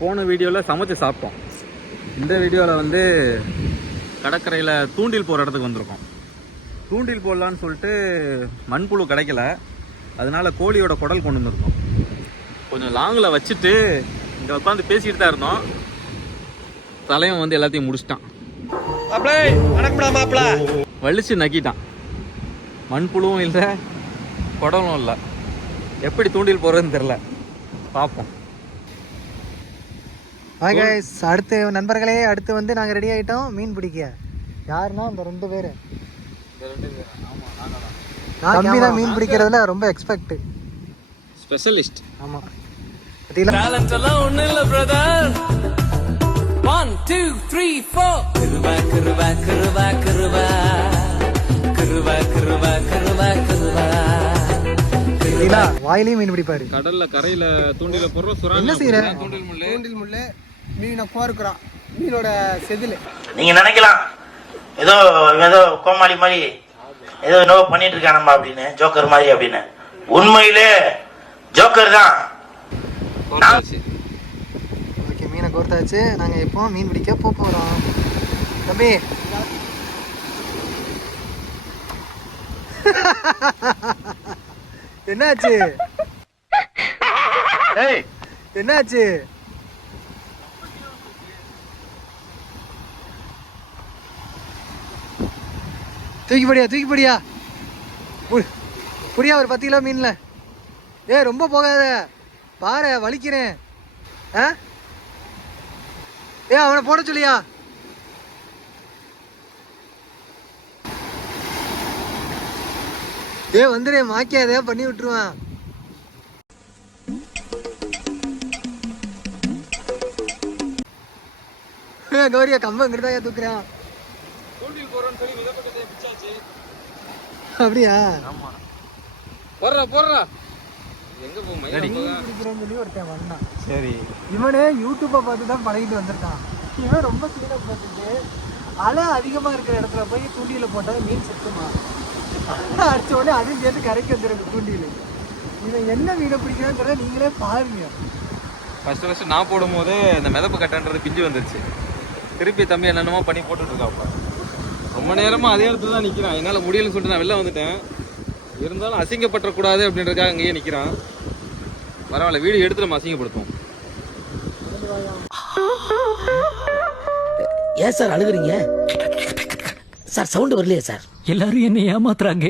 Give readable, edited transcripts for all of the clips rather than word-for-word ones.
போன வீடியோவில் சமைச்சு சாப்பிட்டோம். இந்த வீடியோவில் வந்து கடற்கரையில் தூண்டில் போகிற இடத்துக்கு வந்திருக்கோம். தூண்டில் போடலான்னு சொல்லிட்டு மண்புழு கிடைக்கல, அதனால கோழியோட குடல் கொண்டு வந்துருக்கோம். கொஞ்சம் லாங்கில் வச்சுட்டு இங்கே உட்காந்து பேசிக்கிட்டு தான் இருந்தோம். தலைவன் வந்து எல்லாத்தையும் முடிச்சிட்டான், வலிச்சு நக்கிட்டான். மண்புழுவும் இல்லை, குடலும் இல்லை. எப்படி தூண்டில் போடுறதுன்னு தெரில, பார்ப்போம். அடுத்து நண்பர்களே, அடுத்து வந்து நாங்கள் ரெடி ஆகிட்டோம் மீன் பிடிக்க. யாருன்னா இந்த 2 பேர் தம்பி தான் மீன் பிடிக்கிறதுல ரொம்ப எக்ஸ்பெக்ட், ஸ்பெஷலிஸ்ட். ஆமாம், டேலண்ட் எல்லாம் ஒன்றும் இல்லை பிரதர். 1 2 3 4 கிருவா கிருவா கிருவா கிருவா கிருவா கிருவா கிருவா கிருவா. வாயிலையும் மீன் பிடிப்பாரு. கடல்ல கரையில தூண்டில போடுறோம். சுறா என்ன செய்யற? தூண்டில் முள்ளு மீனை கோர்க்குறோம், மீனோட செதில். நீங்க நினைக்கலாம் ஏதோ ஏதோ கோமாளி மாதிரி ஏதோ என்னவோ பண்ணிட்டு இருக்கானம்மா அப்படின்னு, ஜோக்கர் மாதிரி அப்படின்னு. உண்மையிலே ஜோக்கர் தான். ஓகே, மீனை கோர்த்தாச்சு. நாங்கள் இப்போ மீன் பிடிக்க போகிறோம். தம்பி என்னாச்சு? என்னாச்சு? தூக்கி படியா புரியா? ஒரு 10 கிலோ மீன்ல. ரொம்ப போகாத பாரு, வலிக்கிறேன். அவனை போட சொல்லியா? வந்துரு, மாக்கியாதே பண்ணி விட்டுருவான். கௌரியா கம்பங்கிறதா தூக்குறான். அப்படியா? ஒருத்தன் வந்தான். சரி, இவனே யூடியூப்பை பார்த்து தான் பழகிட்டு வந்திருக்கான். இவன் ரொம்ப சீனை பார்த்துட்டு அலை அதிகமா இருக்கிற இடத்துல போய் தூண்டியில போட்டா மீன் செத்துமா, அடிச்ச உடனே அதையும் சேர்த்து கரைக்கு வந்துருக்கு தூண்டியில். இவன் என்ன மீனை பிடிக்கிறாங்கிறத நீங்களே பாருங்க. ஃபர்ஸ்ட் நான் போடும் போது இந்த மிதப்பு கட்டன்றது பிஞ்சு வந்துருச்சு. திருப்பி தம்பி என்னென்னமோ பண்ணி போட்டுட்டு இருக்காப்பா. ரொம்ப நேரமா அதே இடத்துல தான் நிற்கிறான். என்னால் முடியலன்னு சொல்லிட்டு நான் வெளில வந்துட்டேன். இருந்தாலும் அசிங்கப்பற்றக்கூடாது அப்படின்றதுக்காக அங்கேயே நிற்கிறான். பரவாயில்ல, வீடியோ எடுத்து நம்ம அசிங்கப்படுத்துவோம். ஏன் சார் அழுகுறீங்க சார்? சவுண்ட் வரலையே சார்? எல்லாரும் என்ன ஏமாத்துறாங்க.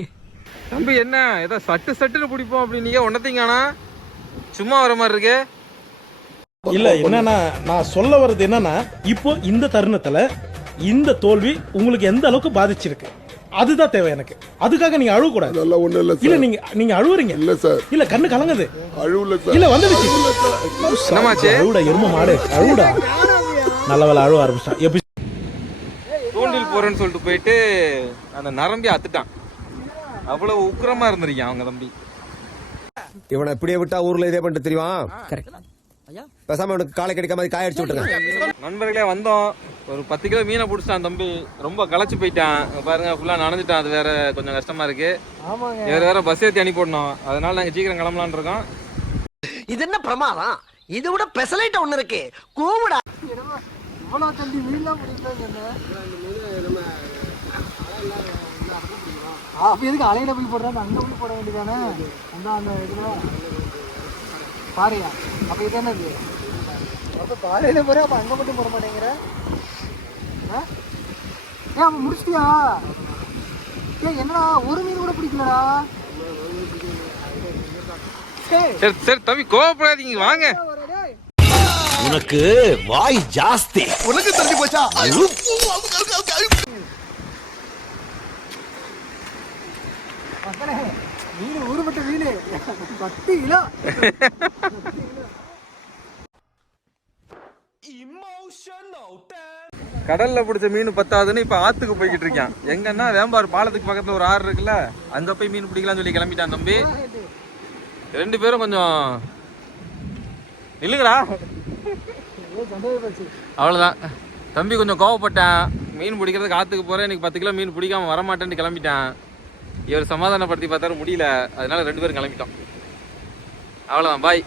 தம்பி என்ன ஏதோ சட்டுன்னு பிடிப்போம் அப்படின்னு ஒன்னத்திங்கானா சும்மா வர மாதிரி இருக்கு. இல்ல, என்னன்னா நான் சொல்ல வர்றது என்னன்னா, இப்போ இந்த தருணத்துல இந்த தோல்வி உங்களுக்கு எந்த அளவுக்கு பாதிச்சிருக்கு அதுதான் தேவை எனக்கு. அதுக்காக நீங்க அழுவ கூடாது. இல்ல, நீங்க அழுவுறீங்க. இல்ல சார், இல்ல கண்ணு கலங்குது. அழுவல சார். இல்ல வந்துடுச்சு. என்னமாச்சு? அழுவுடா எரும மாடு, அழுவுடா. நல்ல வேலை அழுவ ஆரம்பிச்சான். எப்படி தூண்டில் போறேன்னு சொல்லிட்டு போயிட்டு அந்த நரம்பி அத்துட்டான். அவ்வளவு உக்கிரமா இருந்திருக்கான் அவங்க தம்பி. இவனை இப்படியே விட்டா ஊர்ல இதே பண்ணிட்டு தெரியும். பேசாம அவனுக்கு காலை கிடைக்காம காய அடிச்சு விட்டுருங்க. நண்பர்களே, வந்தோம். ஒரு 10 கிலோ மீனை பிடிச்சிட்டான் தம்பி. ரொம்ப களைச்சு போயிட்டான் பாருங்க, ஃபுல்லா நனைஞ்சிட்டான். அது வேற கொஞ்சம் கஷ்டமா இருக்கு. வேற பஸ் ஏற்றி அனுப்பி போடணும். அதனால நாங்க சீக்கிரம் கிளம்பலான் இருக்கோம். இது என்ன பிரமாதம்? இது விட பெசலைட் ஒண்ணு இருக்கு. கூவுடா. இவ்வளவு தம்பி மீன்லாம் பிடிக்கிறாங்க. அப்ப எதுக்கு அலையில போய் போடுறாங்க? அங்க போய் போட வேண்டியதானே அந்த இதுல பாறையா? அப்ப இது என்னது? அப்ப பாறையில போற, அப்ப அங்க மட்டும் போட மாட்டேங்கிற? அப்ப முடிச்சிட்டியா? என்னடா ஒரு மீன் கூட பிடிக்கலடா. சரி தம்பி, கோவப்படாதீங்க, வாங்க. உனக்கு வாய் ஜாஸ்தி. உனக்கு தள்ளி போச்சா? மீன் ஊறுபட்ட மீன் 10 கிலோ. கடல்ல பிடிச்ச மீன் பத்தாதுன்னு இப்ப ஆத்துக்கு போய்கிட்டு இருக்கான். எங்கன்னா வேம்பாறு பாலத்துக்கு பக்கத்துல ஒரு ஆறு இருக்குல்ல, அங்க போய் மீன் பிடிக்கலாம்னு சொல்லி கிளம்பிட்டான் தம்பி. 2 பேரும் கொஞ்சம் இல்லைங்களா? அவ்வளவுதான் தம்பி, கொஞ்சம் கோவப்பட்டேன். மீன் பிடிக்கிறதுக்கு ஆத்துக்கு போறேன், இன்னைக்கு 10 கிலோ மீன் பிடிக்காம வரமாட்டேன்னு கிளம்பிட்டான். இவர் சமாதானப்படுத்தி பார்த்தாரு, முடியல. அதனால 2 பேரும் கிளம்பிட்டோம். அவ்வளவுதான், பாய்.